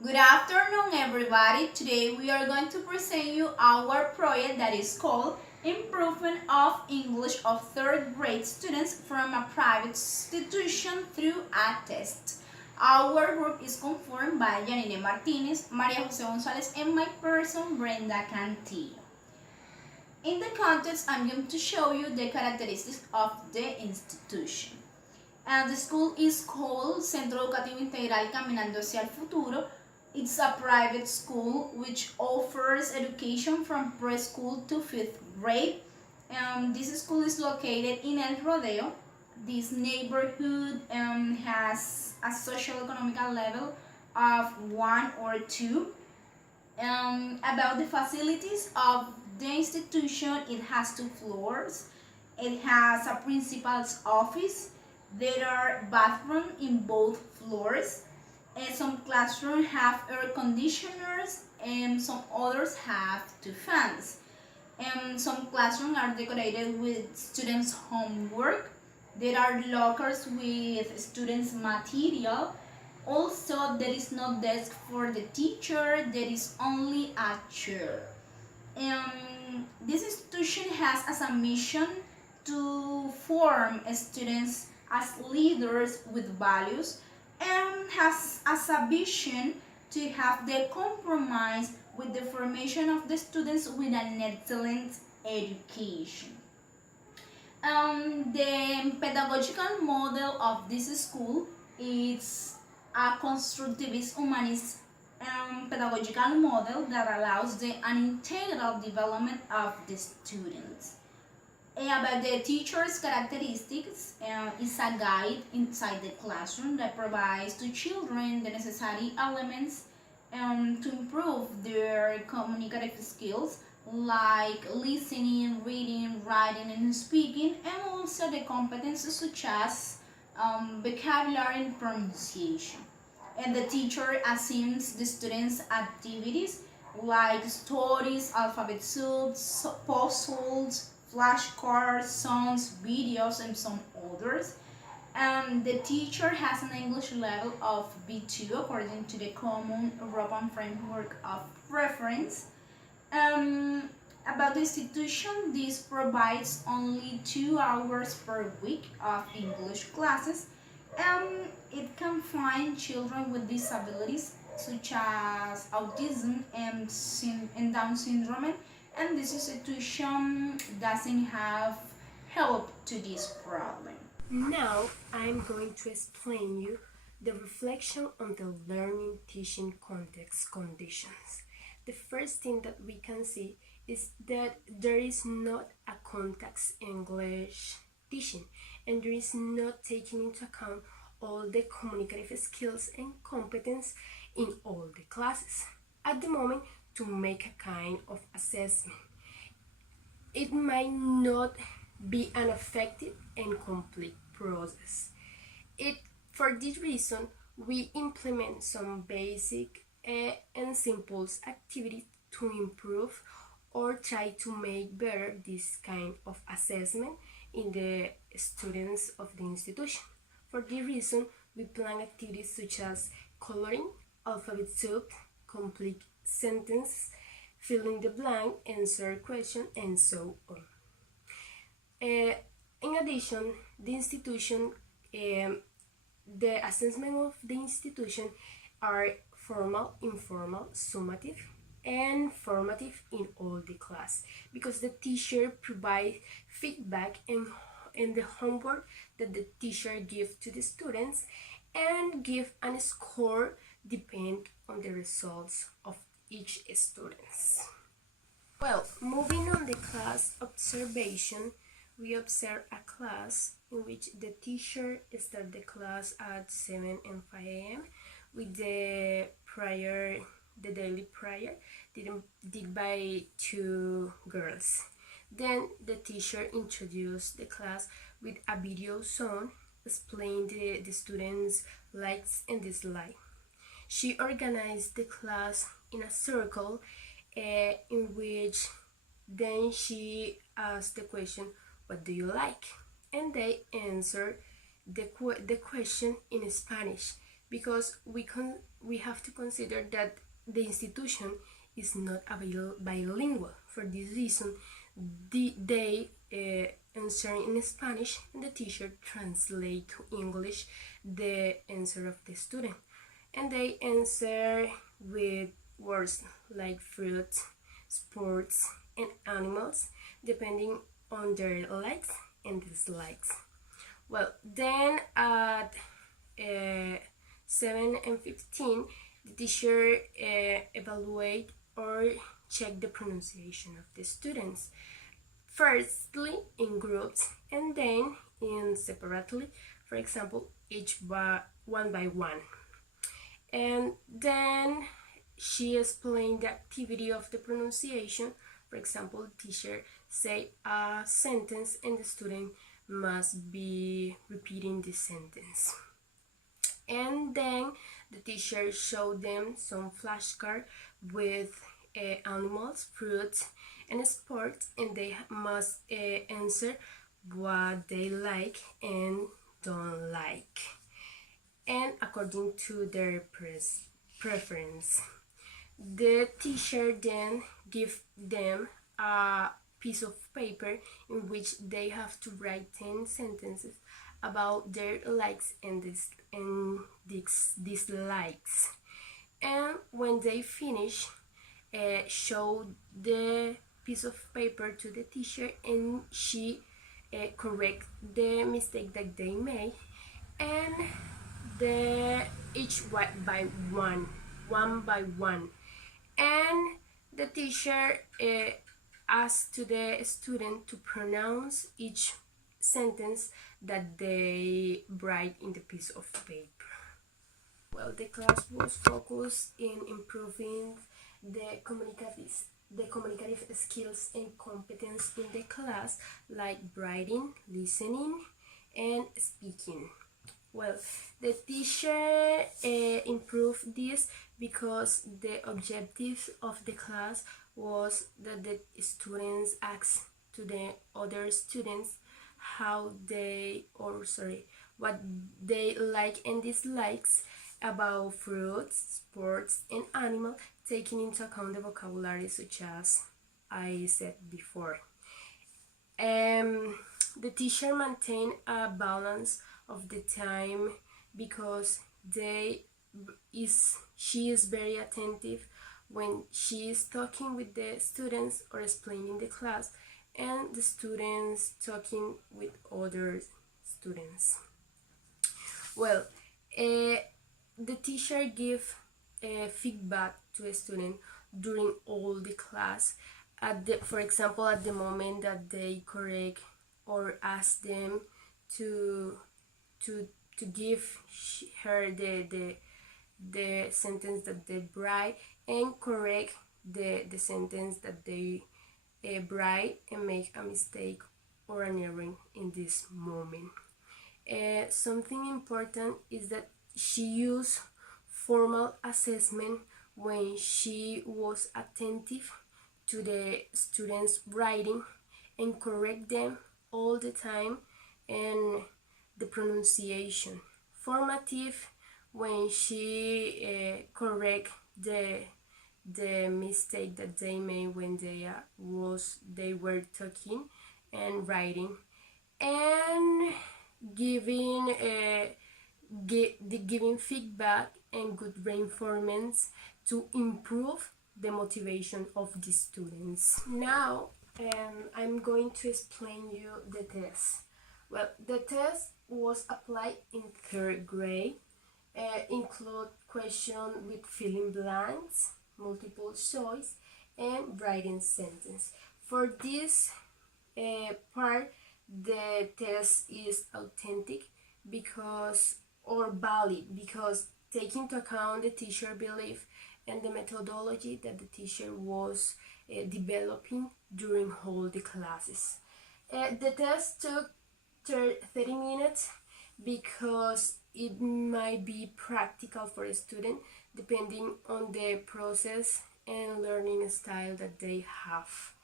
Good afternoon, everybody. Today we are going to present you our project that is called Improvement of English of third grade students from a private institution through a test. Our group is conformed by Janine Martinez, Maria Jose Gonzalez, and my person, Brenda Cantillo. In the context, I'm going to show you the characteristics of the institution. And the school is called Centro Educativo Integral Caminando hacia el Futuro. It's a private school which offers education from preschool to 5th grade. This school is located in El Rodeo. This neighborhood has a socio-economical level of 1 or 2. About the facilities of the institution, it has 2 floors. It has a principal's office. There are bathrooms in both floors. Some classrooms have air conditioners and some others have 2 fans. Some classrooms are decorated with students' homework. There are lockers with students' material. Also, there is no desk for the teacher. There is only a chair. This institution has as a mission to form students as leaders with values and has as a vision to have the compromise with the formation of the students with an excellent education. The pedagogical model of this school is a constructivist humanist pedagogical model that allows an integral development of the students. About the teacher's characteristics, is a guide inside the classroom that provides to children the necessary elements to improve their communicative skills like listening, reading, writing, and speaking, and also the competences such as vocabulary and pronunciation. And the teacher assigns the students activities like stories, alphabet soups, puzzles, flashcards, songs, videos, and some others. The teacher has an English level of B2 according to the Common European Framework of Reference. About the institution, this provides only 2 hours per week of English classes. It can find children with disabilities such as autism and Down syndrome, and this institution doesn't have help to this problem. Now I'm going to explain you the reflection on the learning teaching context conditions. The first thing that we can see is that there is not a context English teaching, and there is not taking into account all the communicative skills and competence in all the classes at the moment to make a kind of assessment. It might not be an effective and complete process. For this reason, we implement some basic and simple activities to improve or try to make better this kind of assessment in the students of the institution. For this reason, we plan activities such as coloring, alphabet soup, complete sentence, filling the blank, answer question, and so on. In addition, the institution, the assessment of the institution are formal, informal, summative, and formative in all the class, because the teacher provides feedback and the homework that the teacher gives to the students and give a score depend on the results of each student. Well, moving on the class observation, we observe a class in which the teacher starts the class at 7 and 5 a.m. with the daily prayer did by 2 girls. Then the teacher introduced the class with a video song explaining the students' likes and dislikes. She organized the class in a circle in which then she asked the question, "What do you like?" And they answered the question in Spanish. because we have to consider that the institution is not bilingual. For this reason, they answer in Spanish and the teacher translate to English the answer of the student, and they answer with words like fruits, sports, and animals, depending on their likes and dislikes. Well, then at 7:15, the teacher evaluate or check the pronunciation of the students. Firstly in groups and then in separately, for example, one by one. And then she explained the activity of the pronunciation. For example, the teacher say a sentence and the student must be repeating the sentence. And then the teacher showed them some flashcards with animals, fruits, and sports, and they must answer what they like and don't like, and according to their preference. The teacher then give them a piece of paper in which they have to write 10 sentences about their likes and dislikes. And when they finish, show the piece of paper to the teacher, and she correct the mistake that they made, and each by one by one. And the teacher asked to the student to pronounce each sentence that they write in the piece of paper. Well, the class was focused in improving the communicative skills and competence in the class, like writing, listening, and speaking. Well, the teacher improved this because the objective of the class was that the students asked to the other students what they like and dislikes about fruits, sports, and animals, taking into account the vocabulary such as I said before. The teacher maintained a balance of the time because she is very attentive when she is talking with the students or explaining the class, and the students talking with other students. Well, the teacher give feedback to a student during all the class. For example, at the moment that they correct or ask them to give her the sentence that they write, and correct the sentence that they write and make a mistake or an error in this moment. Something important is that she used formal assessment when she was attentive to the students' writing and correct them all the time, and the pronunciation. Formative when she correct the mistake that they made when they were talking and writing, and giving feedback and good reinforcements to improve the motivation of the students. Now I'm going to explain you the test. Well, the test was applied in 3rd grade. Include questions with filling blanks, multiple choice, and writing sentence. For this part, the test is authentic valid because taking into account the teacher belief and the methodology that the teacher was developing during all the classes. The test took 30 minutes because it might be practical for a student depending on the process and learning style that they have.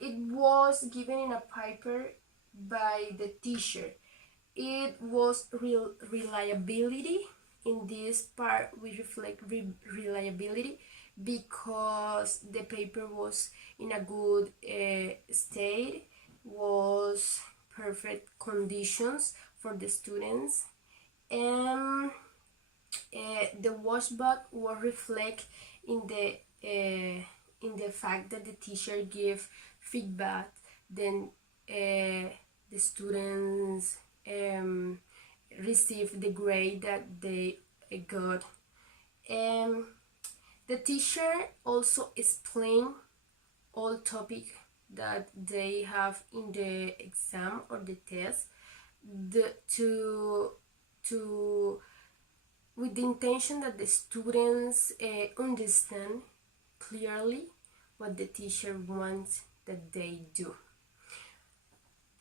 It was given in a paper by the teacher. It was reliability in this part we reflect reliability because the paper was in a good state, was perfect conditions for the students, and the washback will reflect in the fact that the teacher gave feedback, then the students receive the grade that they got. The teacher also explain all topic that they have in the exam or the test with the intention that the students understand clearly what the teacher wants that they do.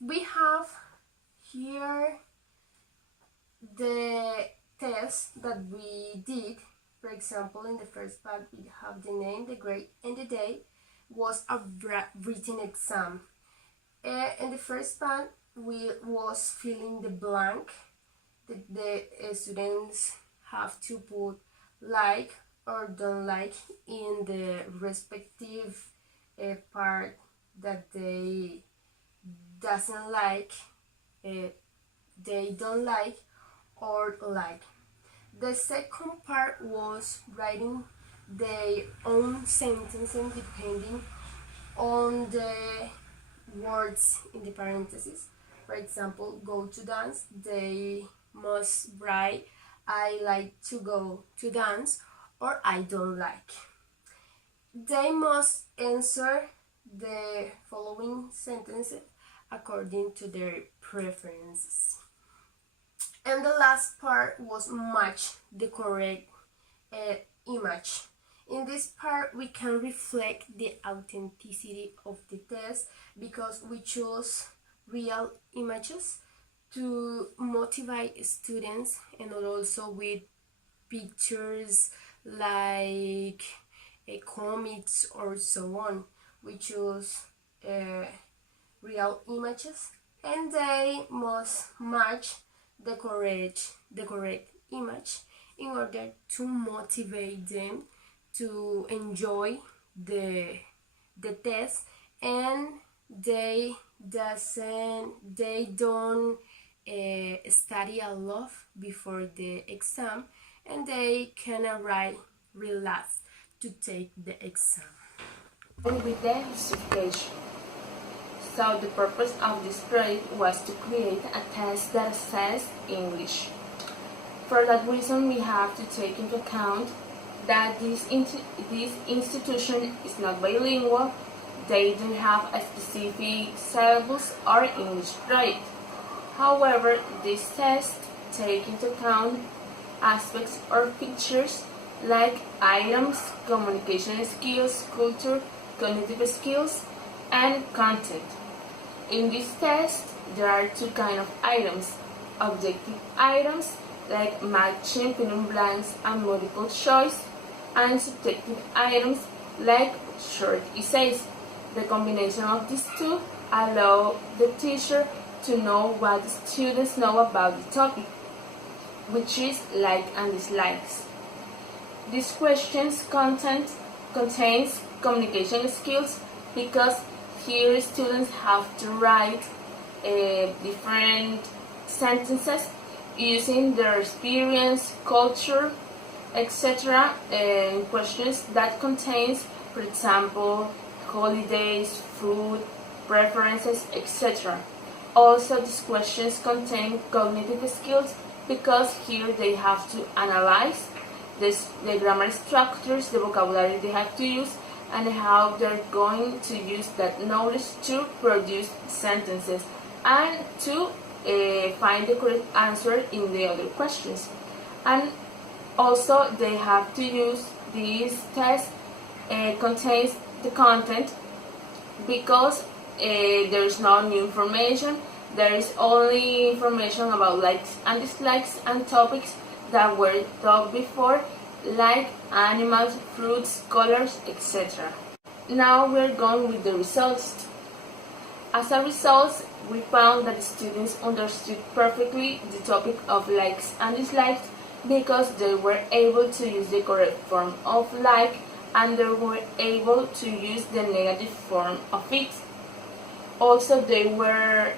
We have here the test that we did. For example, in the first part we have the name, the grade, and the day. Was a written exam. In the first part we was filling the blank. The students have to put like or don't like in the respective part that they doesn't like, they don't like, or like. The second part was writing their own sentences depending on the words in the parentheses. For example, go to dance, they must write I like to go to dance or I don't like. They must answer the following sentences according to their preferences. And the last part was match the correct image. In this part we can reflect the authenticity of the test because we chose real images to motivate students, and also with pictures like comics or so on. We choose real images and they must match the correct image in order to motivate them to enjoy the test, and they don't study a lot before the exam, and they can arrive relaxed to take the exam. And with the justification. So the purpose of this project was to create a test that assesses English. For that reason, we have to take into account that this institution is not bilingual. They don't have a specific syllabus or English project. However, this test takes into account aspects or features like items, communication skills, culture, cognitive skills, and content. In this test, there are two kinds of items: objective items like matching fill-in blanks and multiple choice, and subjective items like short essays. The combination of these two allows the teacher to know what the students know about the topic, which is like and dislikes. This question's content contains communication skills because here students have to write different sentences using their experience, culture, etc. Questions that contains, for example, holidays, food, preferences, etc. Also, these questions contain cognitive skills because here they have to analyze the grammar structures, the vocabulary they have to use, and how they're going to use that knowledge to produce sentences and to find the correct answer in the other questions. And also they have to use this test contains the content because there is no new information. There is only information about likes and dislikes and topics that were taught before, like animals, fruits, colors, etc. Now we're going with the results. As a result, we found that the students understood perfectly the topic of likes and dislikes because they were able to use the correct form of like and they were able to use the negative form of it. Also, they were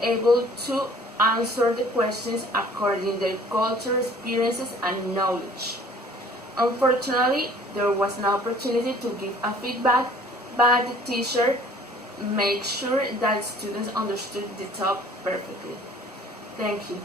able to answer the questions according to their culture, experiences, and knowledge. Unfortunately, there was no opportunity to give a feedback, but the teacher made sure that students understood the topic perfectly. Thank you.